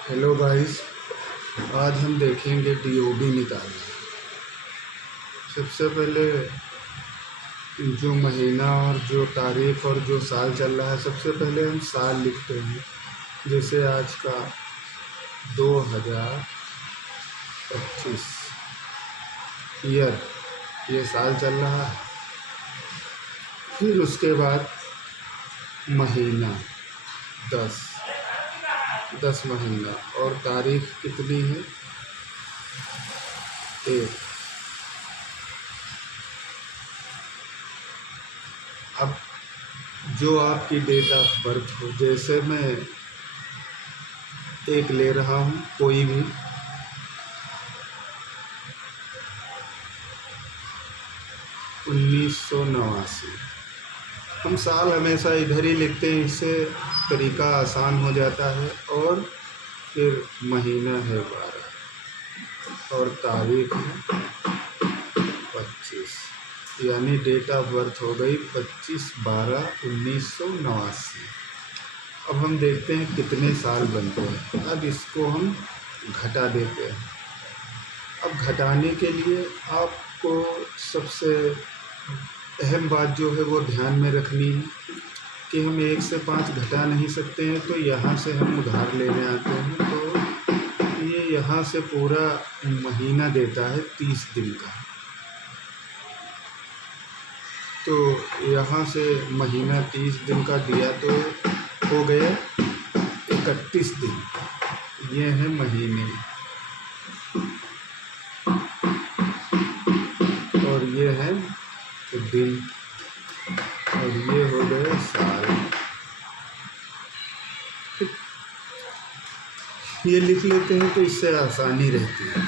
Hello guys. आज हम देखेंगे डीओबी निकालना। सबसे पहले जो महीना और जो तारीख और जो साल चल रहा है, सबसे पहले हम साल लिखते हैं। जैसे आज का 2025 ईयर, ये साल चल रहा है। फिर उसके बाद महीना 10 महीना, और तारीख कितनी है? 1। अब जो आपकी डेट ऑफ बर्थ हो, जैसे मैं एक ले रहा हूँ कोई भी, 1989। हम साल हमेशा इधर ही लिखते हैं, इससे तरीका आसान हो जाता है। और फिर महीना है 12 और तारीख है 25, यानी डेट ऑफ बर्थ हो गई 25/12/1989। अब हम देखते हैं कितने साल बनते हैं। अब इसको हम घटा देते हैं। अब घटाने के लिए आपको सबसे अहम बात जो है वो ध्यान में रखनी है कि हम 1 से 5 घटा नहीं सकते हैं। तो यहाँ से हम उधार लेने आते हैं, तो ये यहाँ से पूरा महीना देता है 30 दिन का। तो यहाँ से महीना 30 दिन का दिया, तो हो गए 31 दिन। ये है महीने, और ये है दिन, और ये हो गए साल। ये लिख लेते हैं तो इससे आसानी रहती है।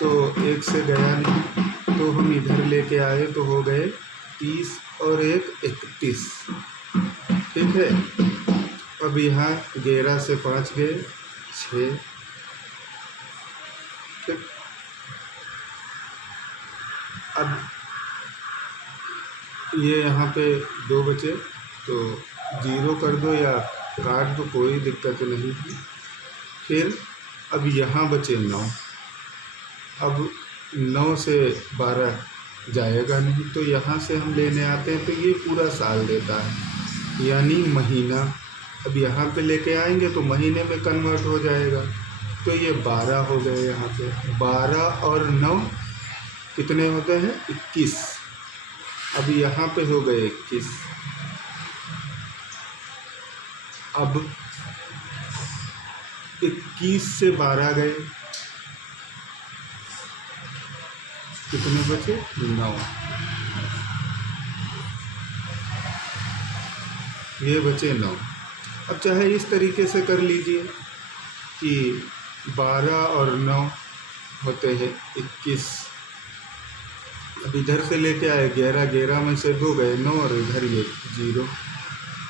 तो 1 से गया नहीं, तो हम इधर लेके आए, तो हो गए 30 और 1 31। ठीक है। अब यहाँ 11 से 5 गए 6। ठीक। अब ये यहाँ पे 2 बचे, तो 0 कर दो या काट दो, कोई दिक्कत नहीं है। फिर अब यहाँ बचे 9। अब 9 से 12 जाएगा नहीं, तो यहाँ से हम लेने आते हैं, तो ये पूरा साल देता है, यानी महीना। अब यहाँ पे लेके आएंगे तो महीने में कन्वर्ट हो जाएगा। तो ये 12 हो गए। यहाँ पे 12 और 9 कितने होते हैं? 21। अब यहाँ पे हो गए 21। अब 21 से 12 गए, कितने बचे? 9। ये बचे 9। अब चाहे इस तरीके से कर लीजिए कि 12 और 9 होते हैं 21। अब इधर से लेके आए 11, 11 में से 2 गए 9, और इधर ये 0।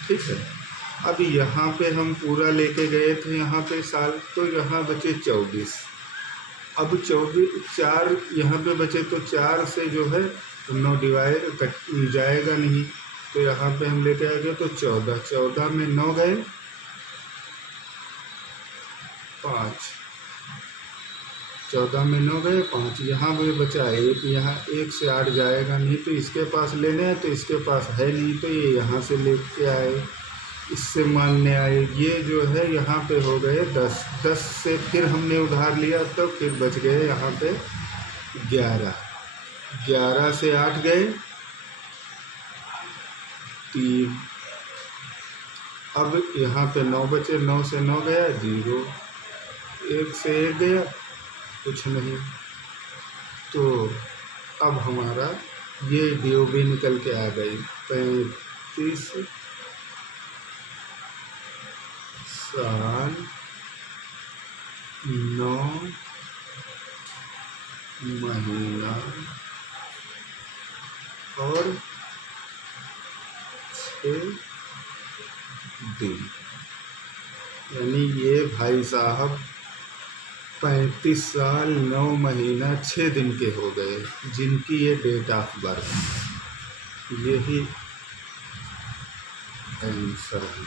ठीक है। अब यहाँ पे हम पूरा लेके गए थे यहाँ पे साल, तो यहाँ बचे 24। अब 4 यहाँ पे बचे, तो 4 से जो है 9 डिवाइड कट जाएगा नहीं, तो यहाँ पे हम लेके आएंगे तो 14। 14 में 9 गए 5। 14 में 9 गए 5। यहाँ पे बचा 1। यहाँ 1 से 8 जाएगा नहीं, तो इसके पास लेने हैं, तो इसके पास है नहीं, तो ये यहाँ से लेके आए, इससे मानने आए। ये जो है यहाँ पे हो गए 10। 10 से फिर हमने उधार लिया, तो फिर बच गए यहाँ पे 11। 11 से 8 गए 3। अब यहाँ पे 9 बचे, 9 से 9 गया 0। 1 से 1 गया कुछ नहीं। तो अब हमारा ये डीओबी निकल के आ गई 35 साल 9 महीना और 6 दिन। यानी ये भाई साहब 35 साल 9 महीना 6 दिन के हो गए, जिनकी ये डेट ऑफ बर्थ। यही आंसर है।